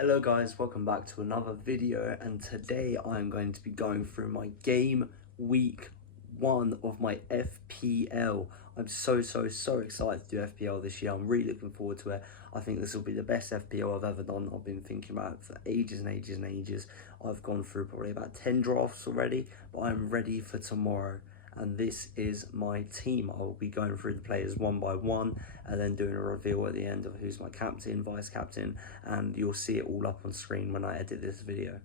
Hello guys, welcome back to another video, and today I'm going to be going through my game week 1 of my FPL. I'm so excited to do FPL this year. I'm really looking forward to it. I think this will be the best FPL I've ever done. I've been thinking about it for ages and ages and ages. I've gone through probably about 10 drafts already, but I'm ready for tomorrow. And this is my team. I will be going through the players one by one and then doing a reveal at the end of who's my captain, vice captain, and you'll see it all up on screen when I edit this video.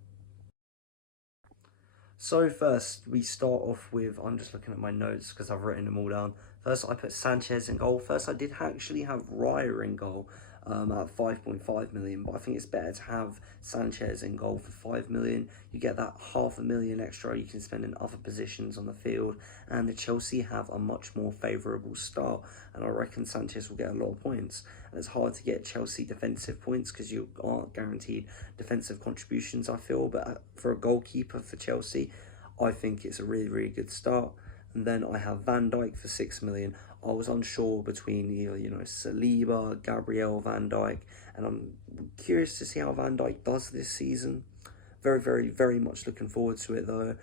So first, we start off with, I'm just looking at my notes because I've written them all down. First, I put Sanchez in goal. First, I did actually have Raya in goal at 5.5 million, but I think it's better to have Sanchez in goal for 5 million. You get that $500,000 extra you can spend in other positions on the field, and the Chelsea have a much more favourable start, and I reckon Sanchez will get a lot of points. And it's hard to get Chelsea defensive points because you aren't guaranteed defensive contributions, I feel, but for a goalkeeper for Chelsea, I think it's a really good start. And then I have Van Dijk for 6 million. I was unsure between either, Saliba, Gabriel, Van Dijk, and I'm curious to see how Van Dijk does this season. Very much looking forward to it though.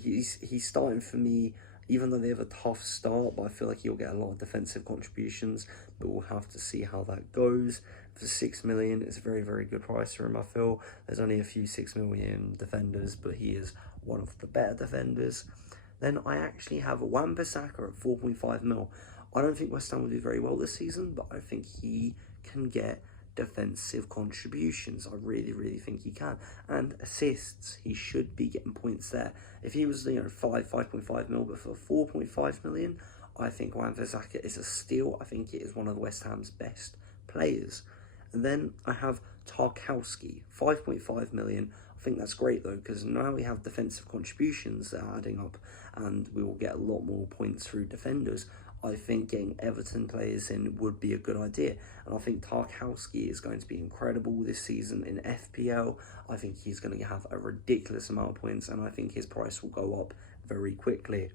He's starting for me, even though they have a tough start, but I feel like he'll get a lot of defensive contributions, but we'll have to see how that goes. For 6 million, it's a very good price for him, I feel. There's only a few 6 million defenders, but he is one of the better defenders. Then I actually have Wan-Bissaka at 4.5 mil. I don't think West Ham will do very well this season, but I think he can get defensive contributions. I really think he can. And assists, he should be getting points there. If he was, 5.5 mil, but for 4.5 million, I think Wan-Bissaka is a steal. I think it is one of West Ham's best players. And then I have Tarkowski, 5.5 million. I think that's great though, because now we have defensive contributions that are adding up, and we will get a lot more points through defenders. I think getting Everton players in would be a good idea, and I think Tarkowski is going to be incredible this season in FPL. I think he's going to have a ridiculous amount of points, and I think his price will go up very quickly.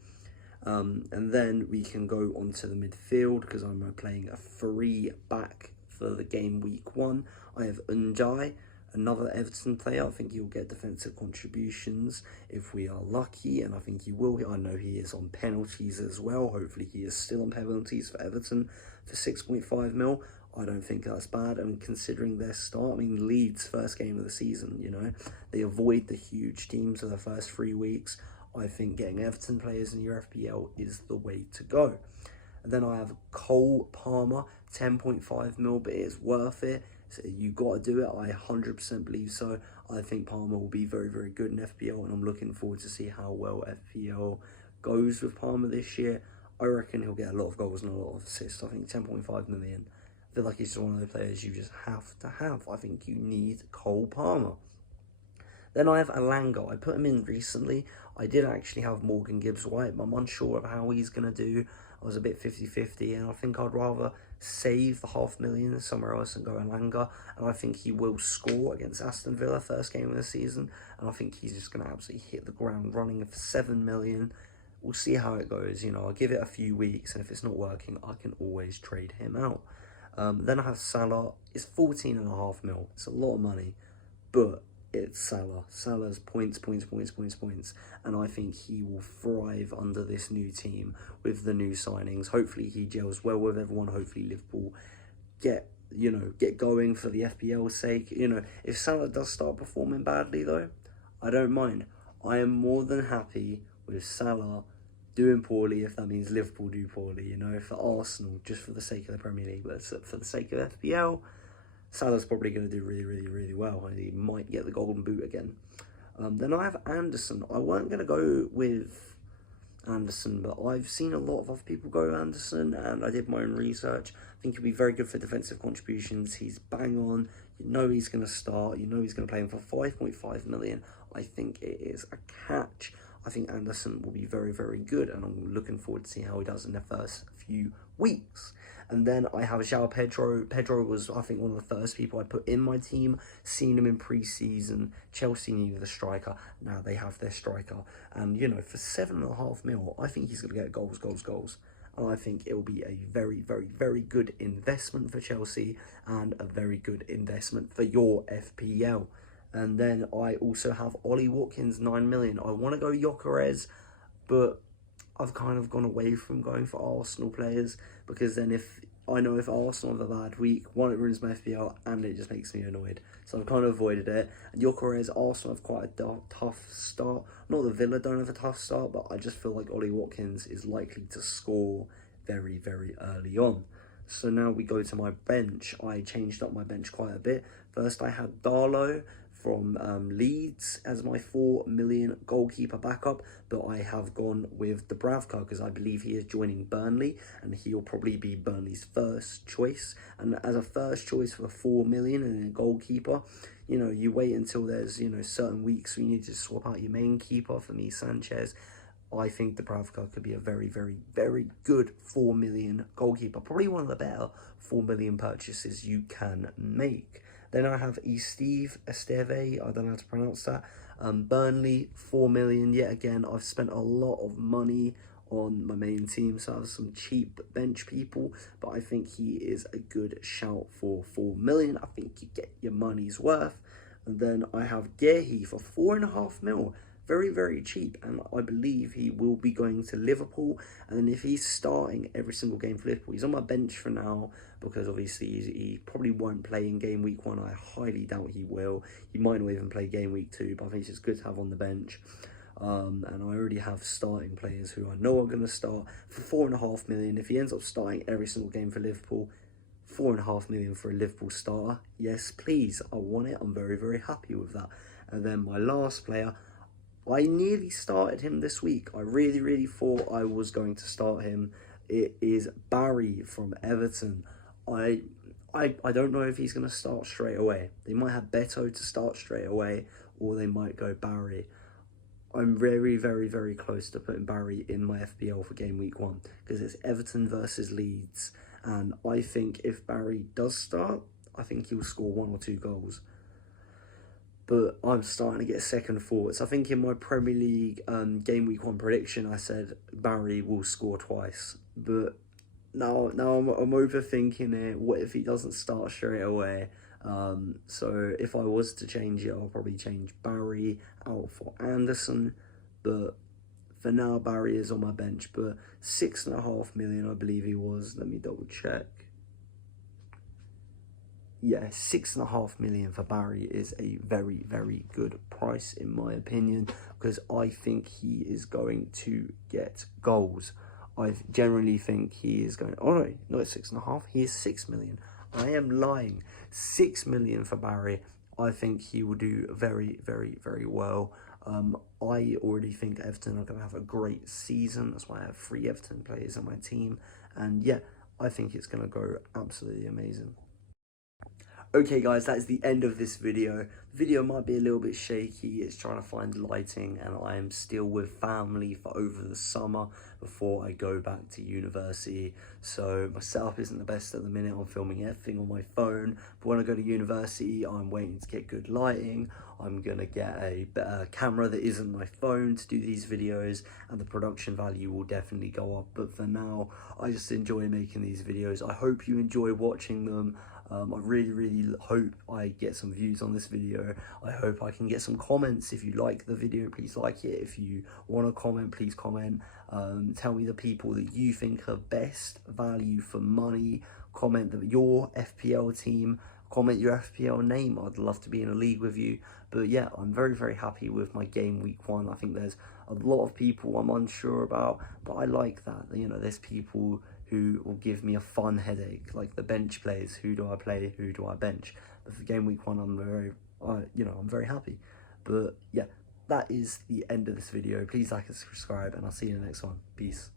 And then we can go on to the midfield, because I'm playing a free back for the game week 1. I have Unjai, another Everton player. I think he'll get defensive contributions if we are lucky, and I think he will. I know he is on penalties as well. Hopefully he is still on penalties for Everton for 6.5 mil. I don't think that's bad. I mean, considering their start, I mean, Leeds' first game of the season, they avoid the huge teams for the first 3 weeks. I think getting Everton players in your FPL is the way to go. And then I have Cole Palmer, 10.5 mil, but it's worth it. So you got to do it. I 100% believe so. I think Palmer will be very good in FPL, and I'm looking forward to see how well FPL goes with Palmer this year. I reckon he'll get a lot of goals and a lot of assists. I think 10.5 million. I feel like he's just one of the players you just have to have. I think you need Cole Palmer. Then I have Alanga. I put him in recently. I did actually have Morgan Gibbs-White, but I'm unsure of how he's going to do. I was a bit 50-50, and I think I'd rather save the $500,000 somewhere else and go Alanga. And I think he will score against Aston Villa first game of the season, and I think he's just going to absolutely hit the ground running for 7 million. We'll see how it goes. I'll give it a few weeks, and if it's not working, I can always trade him out. Then I have Salah. It's 14.5 mil. It's a lot of money, but it's Salah. Salah's points, and I think he will thrive under this new team with the new signings. Hopefully he gels well with everyone. Hopefully Liverpool get going for the FPL's sake. If Salah does start performing badly though, I don't mind. I am more than happy with Salah doing poorly if that means Liverpool do poorly, for Arsenal, just for the sake of the Premier League, but for the sake of FPL, Salah's probably going to do really well. He might get the golden boot again. Then I have Anderson. I weren't going to go with Anderson, but I've seen a lot of other people go Anderson, and I did my own research. I think he'll be very good for defensive contributions. He's bang on. He's going to start. He's going to play him for 5.5 million. I think it is a catch. I think Anderson will be very good, and I'm looking forward to see how he does in the first few weeks. And then I have João Pedro. Pedro was, I think, one of the first people I put in my team. Seen him in pre-season. Chelsea needed a striker. Now they have their striker. And, for 7.5 mil, I think he's going to get goals. and I think it will be a very, very, very good investment for Chelsea and a very good investment for your FPL. And then I also have Ollie Watkins, 9 million. I want to go Gyökeres, but I've kind of gone away from going for Arsenal players, because then if Arsenal have a bad week, one, it ruins my FPL and it just makes me annoyed. So I've kind of avoided it. And Gyökeres, Arsenal have quite a tough start. Not that Villa don't have a tough start, but I just feel like Ollie Watkins is likely to score very, very early on. So now we go to my bench. I changed up my bench quite a bit. First I had Darlow from Leeds as my 4 million goalkeeper backup, but I have gone with Dubravka because I believe he is joining Burnley and he'll probably be Burnley's first choice. And as a first choice for 4 million and a goalkeeper, you know, you wait until there's, you know, certain weeks where you need to swap out your main keeper. For me, Sanchez, I think Dubravka could be a very, very, very good 4 million goalkeeper. Probably one of the better 4 million purchases you can make. Then I have Esteve, I don't know how to pronounce that. Burnley, 4 million. Yet again, I've spent a lot of money on my main team, so I have some cheap bench people, but I think he is a good shout for 4 million. I think you get your money's worth. And then I have Gehi for 4.5 mil. Very, very cheap, and I believe he will be going to Liverpool. And then if he's starting every single game for Liverpool, he's on my bench for now, because obviously he probably won't play in game week 1. I highly doubt he will. He might not even play game week 2, but I think it's just good to have on the bench. And I already have starting players who I know are going to start for 4.5 million. If he ends up starting every single game for Liverpool, 4.5 million for a Liverpool starter, yes please, I want it. I'm very, very happy with that. And then my last player, I nearly started him this week. I really, really thought I was going to start him. It is Barry from Everton. I don't know if he's going to start straight away. They might have Beto to start straight away, or they might go Barry. I'm very, very, very close to putting Barry in my FPL for game week 1, because it's Everton versus Leeds. And I think if Barry does start, I think he'll score 1 or 2 goals. But I'm starting to get second thoughts. I think in my Premier League game week 1 prediction, I said Barry will score twice. But now I'm overthinking it. What if he doesn't start straight away? So if I was to change it, I'll probably change Barry out for Anderson. But for now, Barry is on my bench. But 6.5 million, I believe he was. Let me double check. Yeah, 6.5 million for Barry is a very, very good price in my opinion, because I think he is going to get goals. I generally think he is going, oh no, not 6.5, he is 6 million. I am lying. 6 million for Barry. I think he will do very, very, very well. I already think Everton are going to have a great season. That's why I have 3 Everton players on my team. And yeah, I think it's going to go absolutely amazing. Okay guys, that is the end of this video. The video might be a little bit shaky. It's trying to find lighting, and I am still with family for over the summer before I go back to university. So my setup isn't the best at the minute. I'm filming everything on my phone. But when I go to university, I'm waiting to get good lighting. I'm going to get a better camera that isn't my phone to do these videos, and the production value will definitely go up. But for now, I just enjoy making these videos. I hope you enjoy watching them. I really, really hope I get some views on this video. I hope I can get some comments. If you like the video, please like it. If you want to comment, please comment. Tell me the people that you think are best value for money. Comment your FPL team. Comment your FPL name. I'd love to be in a league with you. But yeah, I'm very, very happy with my game week 1. I think there's a lot of people I'm unsure about, but I like that. You know, there's people who will give me a fun headache, like the bench players. Who do I play? Who do I bench? But for game week 1, I'm very happy. But yeah, that is the end of this video. Please like and subscribe, and I'll see you in the next one. Peace.